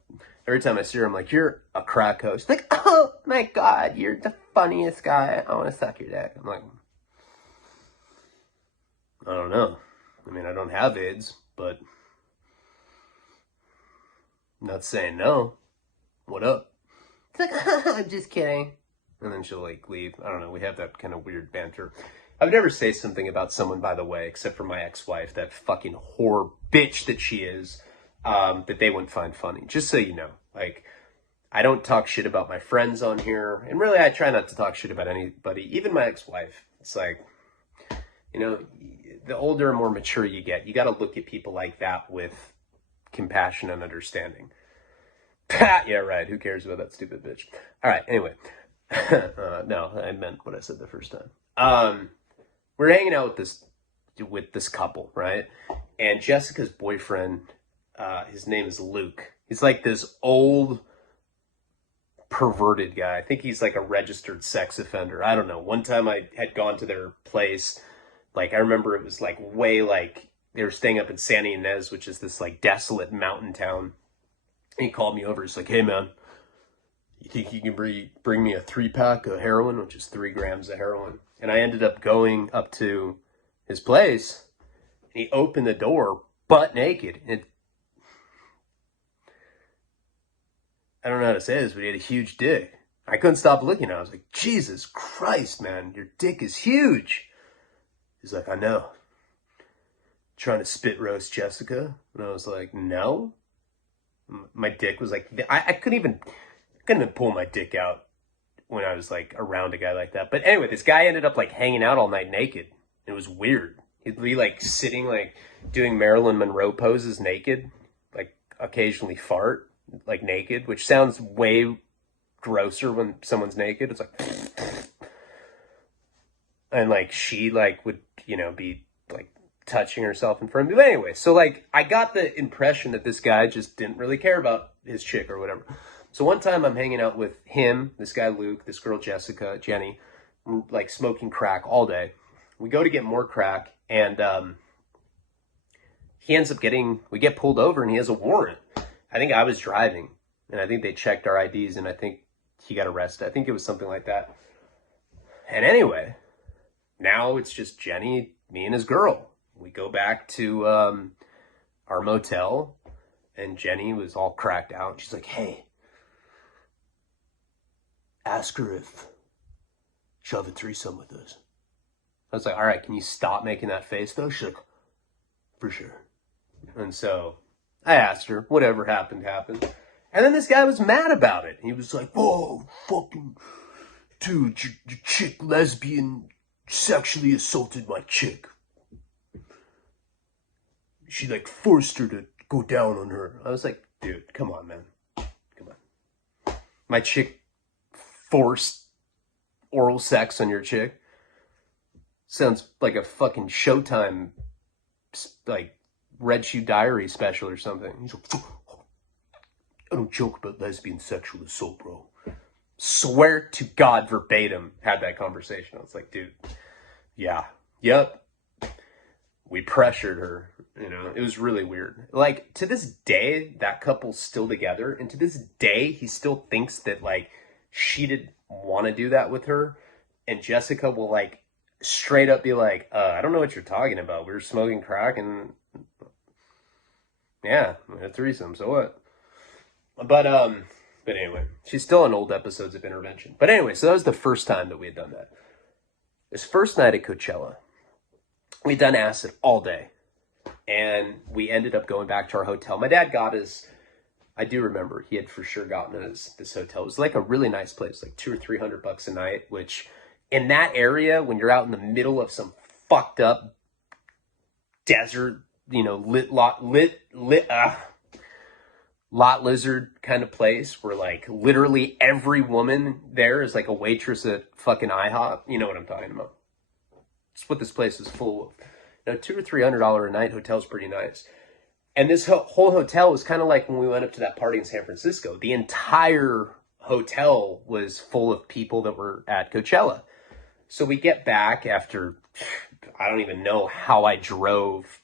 Every time I see her, I'm like, you're a cracko. She's like, oh my God, you're the funniest guy. I want to suck your dick. I'm like, I don't know. I mean, I don't have AIDS, but I'm not saying no. What up? It's like, I'm just kidding. And then she'll like leave. I don't know. We have that kind of weird banter. I would never say something about someone, by the way, except for my ex-wife, that fucking whore bitch that she is, that they wouldn't find funny. Just so you know, like, I don't talk shit about my friends on here. And really, I try not to talk shit about anybody, even my ex-wife. It's like, you know, the older and more mature you get, you got to look at people like that with compassion and understanding. Yeah, right. Who cares about that stupid bitch? All right. Anyway. No, I meant what I said the first time. We're hanging out with this couple, right? And Jessica's boyfriend, his name is Luke. He's like this old perverted guy. I think he's like a registered sex offender. I don't know. One time I had gone to their place. Like, I remember it was like way like they were staying up in Santa Ynez, which is this like desolate mountain town. And he called me over. He's like, hey man, you think you can bring me a 3-pack of heroin, which is 3 grams of heroin? And I ended up going up to his place, and he opened the door butt naked. And I don't know how to say this, but he had a huge dick. I couldn't stop looking at it. I was like, Jesus Christ, man, your dick is huge. He's like, I know. trying to spit roast Jessica? And I was like, no. My dick was like, I couldn't even pull my dick out when I was like around a guy like that. But anyway, this guy ended up like hanging out all night naked. It was weird. He'd be like sitting, like doing Marilyn Monroe poses naked, like occasionally fart, like naked, which sounds way grosser when someone's naked. It's like, and like she like would, be like touching herself in front of me. But anyway, so like I got the impression that this guy just didn't really care about his chick or whatever. So one time I'm hanging out with him, this guy Luke, this girl Jessica, Jenny, like smoking crack all day. We go to get more crack, and we get pulled over, and he has a warrant. I think I was driving, and I think they checked our IDs, and I think he got arrested. I think it was something like that. And anyway, now it's just Jenny, me, and his girl. We go back to our motel, and Jenny was all cracked out. She's like, hey, ask her if she'll have a threesome with us. I was like, all right, can you stop making that face though? She's like, for sure. And so I asked her, whatever happened, happened. And then this guy was mad about it. He was like, oh, fucking dude, your chick lesbian sexually assaulted my chick. She like forced her to go down on her. I was like, dude, come on, man. Come on. My chick forced oral sex on your chick? Sounds like a fucking Showtime, like, Red Shoe Diary special or something. He's like, I don't joke about lesbian sexual assault, bro. Swear to God, verbatim, had that conversation. I was like, dude, yeah, yep. We pressured her, it was really weird. Like, to this day, that couple's still together. And to this day, he still thinks that, like, she didn't want to do that with her. And Jessica will, like, straight up be like, I don't know what you're talking about. We were smoking crack and yeah, a threesome, so what? But anyway, she's still on old episodes of Intervention. But anyway, so that was the first time that we had done that. This first night at Coachella, we'd done acid all day. And we ended up going back to our hotel. My dad got us, I do remember, he had for sure gotten us this hotel. It was like a really nice place, like $200 or $300 a night, which in that area, when you're out in the middle of some fucked up desert, lot lizard kind of place where like literally every woman there is like a waitress at fucking IHOP. You know what I'm talking about. It's what this place is full of. Now, $200 or $300 a night hotel is pretty nice. And this whole hotel was kind of like when we went up to that party in San Francisco. The entire hotel was full of people that were at Coachella. So we get back after, I don't even know how I drove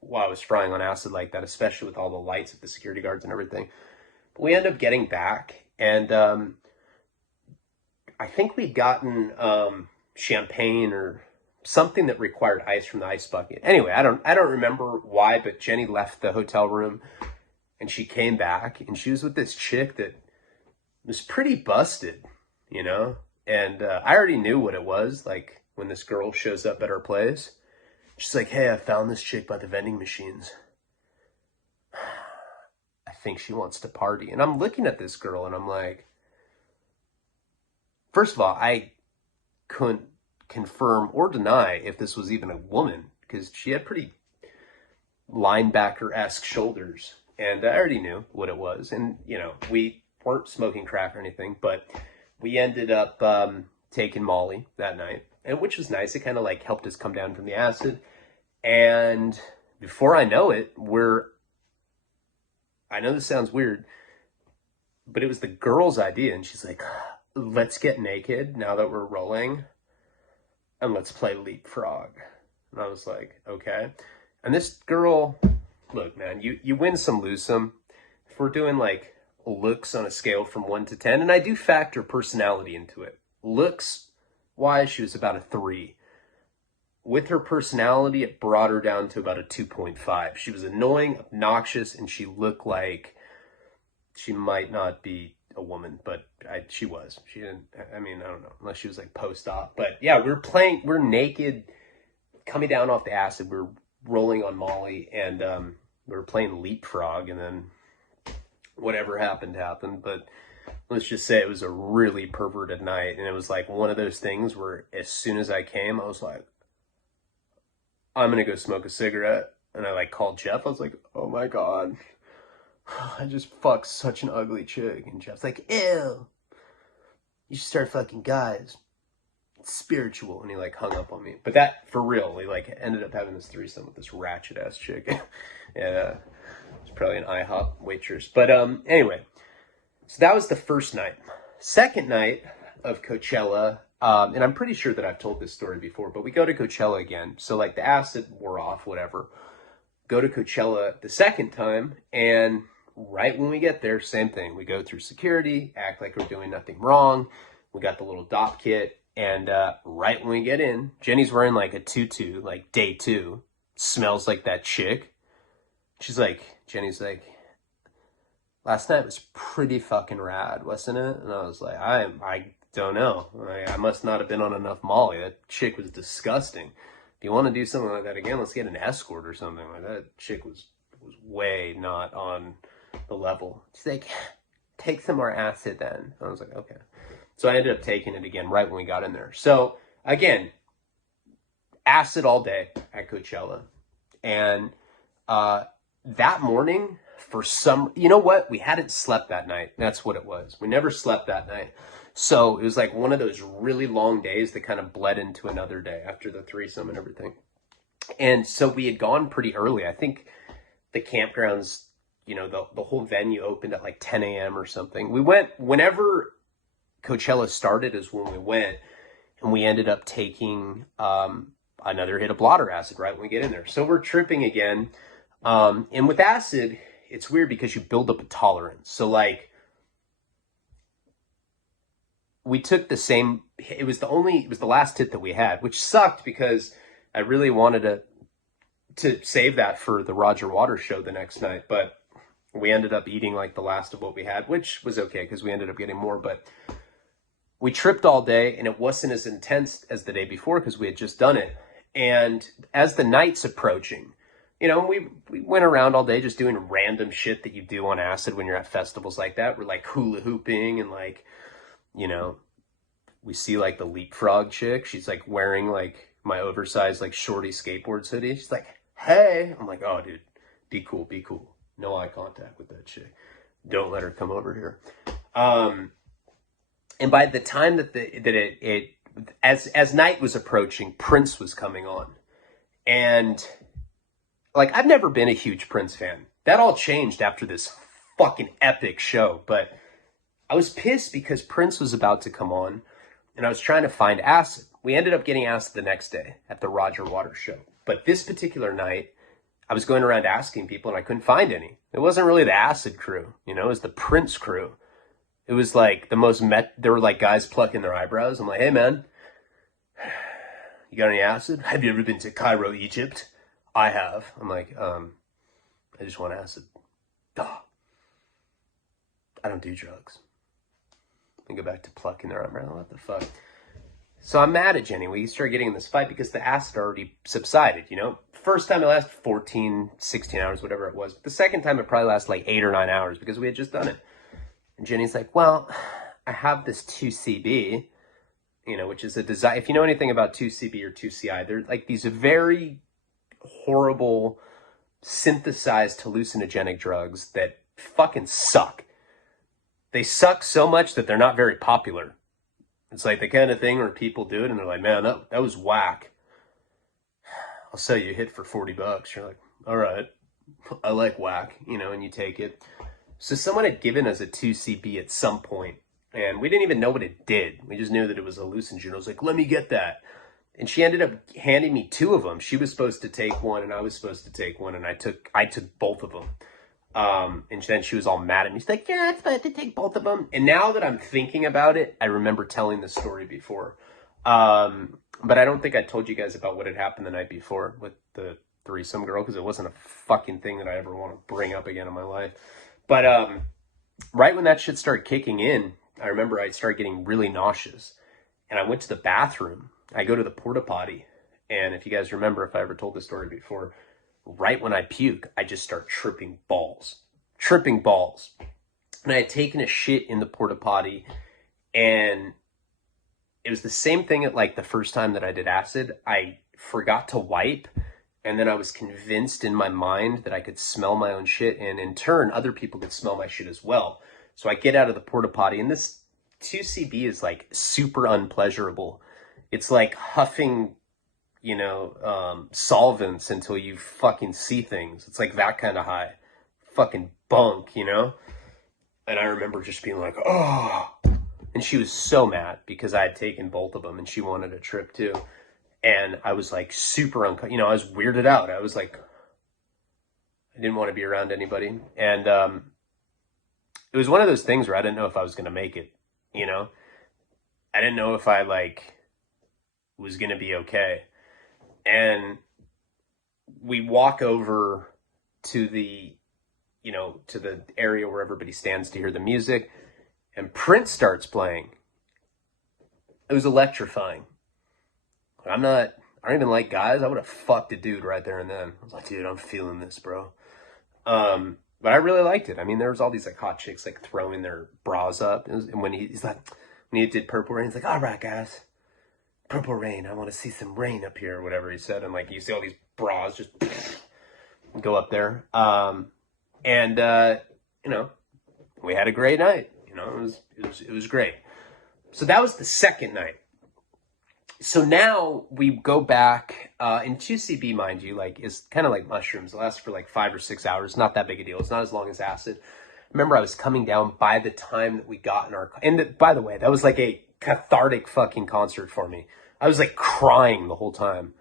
while I was frying on acid like that, especially with all the lights of the security guards and everything. But we end up getting back, and I think we'd gotten champagne or something that required ice from the ice bucket. Anyway, I don't remember why, but Jenny left the hotel room, and she came back, and she was with this chick that was pretty busted, And I already knew what it was, like, when this girl shows up at our place. She's like, hey, I found this chick by the vending machines. I think she wants to party. And I'm looking at this girl, and I'm like, first of all, I couldn't confirm or deny if this was even a woman, because she had pretty linebacker-esque shoulders. And I already knew what it was. And, we weren't smoking crack or anything, but we ended up taking Molly that night, and which was nice. It kind of like helped us come down from the acid. And before I know it, I know this sounds weird, but it was the girl's idea. And she's like, let's get naked now that we're rolling and let's play leapfrog. And I was like, okay. And this girl, look, man, you win some, lose some. If we're doing like looks on a scale from 1 to 10, and I do factor personality into it. Looks wise, she was about a 3. With her personality, it brought her down to about a 2.5. She was annoying, obnoxious, and she looked like she might not be a woman, but she was. She didn't, I don't know, unless she was like post-op. But yeah, we're naked, coming down off the acid. We're rolling on Molly, and we were playing leapfrog, and then whatever happened happened. But let's just say it was a really perverted night, and it was like one of those things where as soon as I came, I was like, I'm gonna go smoke a cigarette. And I like called Jeff. I was like, oh my God, I just fucked such an ugly chick. And Jeff's like, ew, you should start fucking guys. It's spiritual. And he like hung up on me. But that, for real, we like ended up having this threesome with this ratchet ass chick. And it's probably an IHOP waitress. But anyway, so that was the first night. Second night of Coachella, and I'm pretty sure that I've told this story before, but we go to Coachella again. So like the acid wore off, whatever. Go to Coachella the second time, and right when we get there, same thing. We go through security, act like we're doing nothing wrong. We got the little dop kit, and right when we get in, Jenny's wearing like a tutu, like day 2. Smells like that chick. Jenny's like, last night was pretty fucking rad, wasn't it? And I was like, I don't know. I must not have been on enough Molly. That chick was disgusting. If you want to do something like that again, let's get an escort or something like that. That chick was way not on the level. She's like, take some more acid then. I was like, okay. So I ended up taking it again right when we got in there. So again, acid all day at Coachella. And that morning, for some, you know what? We hadn't slept that night. That's what it was. We never slept that night. So it was like one of those really long days that kind of bled into another day after the threesome and everything. And so we had gone pretty early. I think the campgrounds, you know, the whole venue opened at like 10 a.m. or something. We went whenever Coachella started is when we went, and we ended up taking another hit of blotter acid right when we get in there. So we're tripping again. And with acid, it's weird because you build up a tolerance. So like, we took the same, it was the last hit that we had, which sucked because I really wanted to save that for the Roger Waters show the next night. But we ended up eating like the last of what we had, which was okay because we ended up getting more. But we tripped all day, and it wasn't as intense as the day before because we had just done it. And as the night's approaching, you know, we went around all day just doing random shit that you do on acid when you're at festivals like that. We're like hula hooping and like, you know, we see like the leapfrog chick. She's like wearing like my oversized like shorty skateboards hoodie. She's like, hey. I'm like, oh, dude, be cool, be cool. No eye contact with that chick. Don't let her come over here. And by the time that as night was approaching, Prince was coming on. And like, I've never been a huge Prince fan. That all changed after this fucking epic show. But I was pissed because Prince was about to come on, and I was trying to find acid. We ended up getting acid the next day at the Roger Waters show. But this particular night, I was going around asking people, and I couldn't find any. It wasn't really the acid crew, you know, it was the Prince crew. It was like there were like guys plucking their eyebrows. I'm like, hey man, you got any acid? Have you ever been to Cairo, Egypt? I have. I'm like, I just want acid. Duh. I don't do drugs. And go back to plucking their eyebrow. What the fuck? So I'm mad at Jenny. We started getting in this fight because the acid already subsided, you know? First time it lasted 14, 16 hours, whatever it was. The second time it probably lasted like 8 or 9 hours because we had just done it. And Jenny's like, well, I have this 2CB, you know, which is a design. If you know anything about 2CB or 2CI, they're like these very horrible synthesized hallucinogenic drugs that fucking suck. They suck so much that they're not very popular. It's like the kind of thing where people do it and they're like, man, that was whack. I'll sell you a hit for $40. You're like, all right, I like whack, you know, and you take it. So someone had given us a 2CB at some point, and we didn't even know what it did. We just knew that it was a hallucinogen. I was like, let me get that. And she ended up handing me 2 of them. She was supposed to take one, and I was supposed to take one, and I took both of them. And then she was all mad at me. She's like, you're not supposed to take both of them. And now that I'm thinking about it, I remember telling this story before. But I don't think I told you guys about what had happened the night before with the threesome girl, because it wasn't a fucking thing that I ever want to bring up again in my life. But right when that shit started kicking in, I remember I started getting really nauseous. And I went to the bathroom. I go to the porta potty. And if you guys remember, if I ever told this story before, right when I puke, I just start tripping balls. Tripping balls. And I had taken a shit in the porta potty, and it was the same thing at like the first time that I did acid. I forgot to wipe, and then I was convinced in my mind that I could smell my own shit, and in turn, other people could smell my shit as well. So I get out of the porta potty, and this 2CB is like super unpleasurable. It's like huffing, solvents until you fucking see things. It's like that kind of high. Fucking bunk. And I remember just being like, oh. And she was so mad because I had taken both of them and she wanted a trip too. And I was like super uncomfortable. I was weirded out. I was like, I didn't want to be around anybody. And it was one of those things where I didn't know if I was going to make it. I didn't know if I was going to be okay. And we walk over to the area where everybody stands to hear the music, and Prince starts playing. It was electrifying. I don't even like guys. I would have fucked a dude right there and then. I was like, dude, I'm feeling this, bro. But I really liked it. I mean, there was all these like hot chicks like throwing their bras up. And when he did Purple Rain, he's like, all right, guys, Purple Rain. I want to see some rain up here, or whatever he said. And like, you see all these bras just go up there. And we had a great night. It was great. So that was the second night. So now we go back, and 2CB, mind you, is kind of like mushrooms. It lasts for 5 or 6 hours. Not that big a deal. It's not as long as acid. Remember, I was coming down by the time that we got in our car. And by the way, that was like a cathartic fucking concert for me. I was crying the whole time.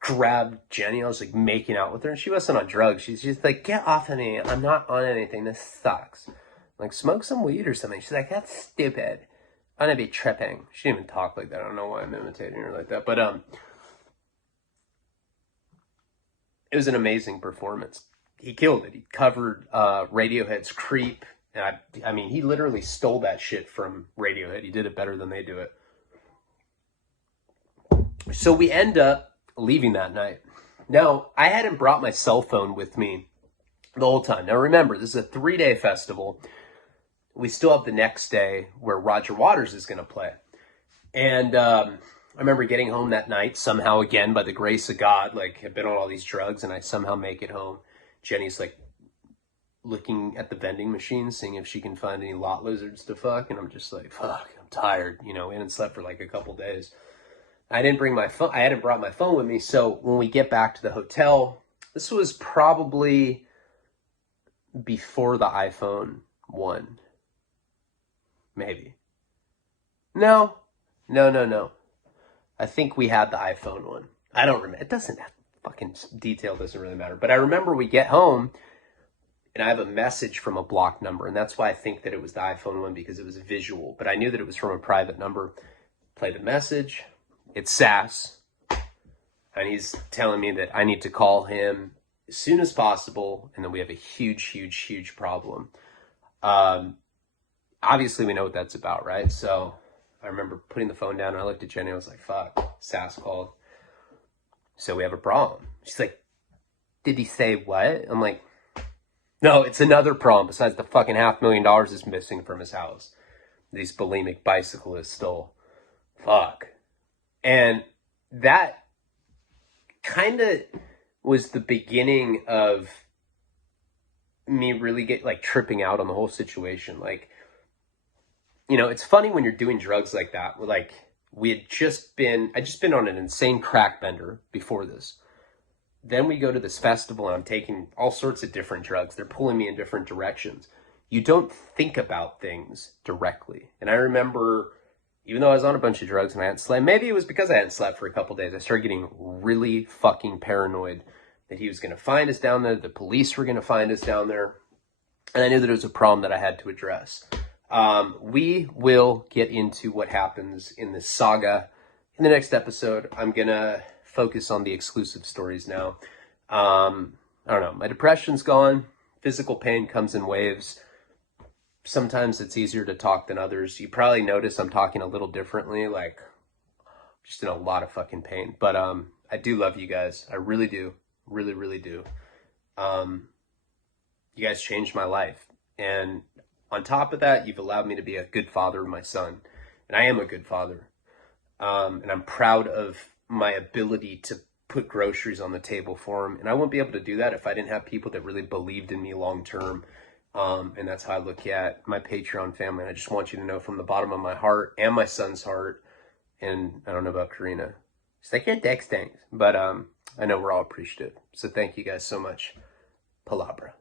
Grabbed Jenny. I was making out with her, and she wasn't on drugs. She's just like, get off of me. I'm not on anything. This sucks. Smoke some weed or something. She's like, that's stupid. I'm gonna be tripping. She didn't even talk like that. I don't know why I'm imitating her like that. But it was an amazing performance. He killed it. He covered Radiohead's Creep. And I mean, he literally stole that shit from Radiohead. He did it better than they do it. So we end up leaving that night. Now, I hadn't brought my cell phone with me the whole time. Now remember, this is a 3-day festival. We still have the next day where Roger Waters is going to play. And I remember getting home that night, somehow again, by the grace of God, had been on all these drugs, and I somehow make it home. Jenny's looking at the vending machine, seeing if she can find any lot lizards to fuck. And I'm just like, fuck, I'm tired. We hadn't slept for a couple days. I didn't bring my phone. I hadn't brought my phone with me. So when we get back to the hotel, this was probably before the iPhone 1. Maybe. No. I think we had the iPhone 1. I don't remember. It doesn't, fucking detail doesn't really matter. But I remember we get home, and I have a message from a blocked number. And that's why I think that it was the iPhone 1, because it was visual. But I knew that it was from a private number. Play the message. It's Sass. And he's telling me that I need to call him as soon as possible. And then we have a huge problem. Obviously, we know what that's about, right? So I remember putting the phone down, and I looked at Jenny. I was like, fuck, Sass called. So we have a problem. She's like, did he say what? I'm like, no, it's another problem besides the fucking $500,000 is missing from his house. These bulimic bicyclists stole. Fuck. And that kind of was the beginning of me really tripping out on the whole situation. It's funny when you're doing drugs like that. I'd just been on an insane crack bender before this. Then we go to this festival, and I'm taking all sorts of different drugs. They're pulling me in different directions. You don't think about things directly. And I remember, even though I was on a bunch of drugs and I hadn't slept, maybe it was because I hadn't slept for a couple days, I started getting really fucking paranoid that he was going to find us down there, the police were going to find us down there. And I knew that it was a problem that I had to address. We will get into what happens in this saga in the next episode. I'm going to focus on the exclusive stories now. I don't know. My depression's gone. Physical pain comes in waves. Sometimes it's easier to talk than others. You probably notice I'm talking a little differently, just in a lot of fucking pain. But I do love you guys. I really do. Really, really do. You guys changed my life. And on top of that, you've allowed me to be a good father to my son. And I am a good father. And I'm proud of my ability to put groceries on the table for him. And I wouldn't be able to do that if I didn't have people that really believed in me long term. And that's how I look at my Patreon family. And I just want you to know from the bottom of my heart and my son's heart, and I don't know about Karina. She's like, your dick stinks. But I know we're all appreciative. So thank you guys so much. Palabra.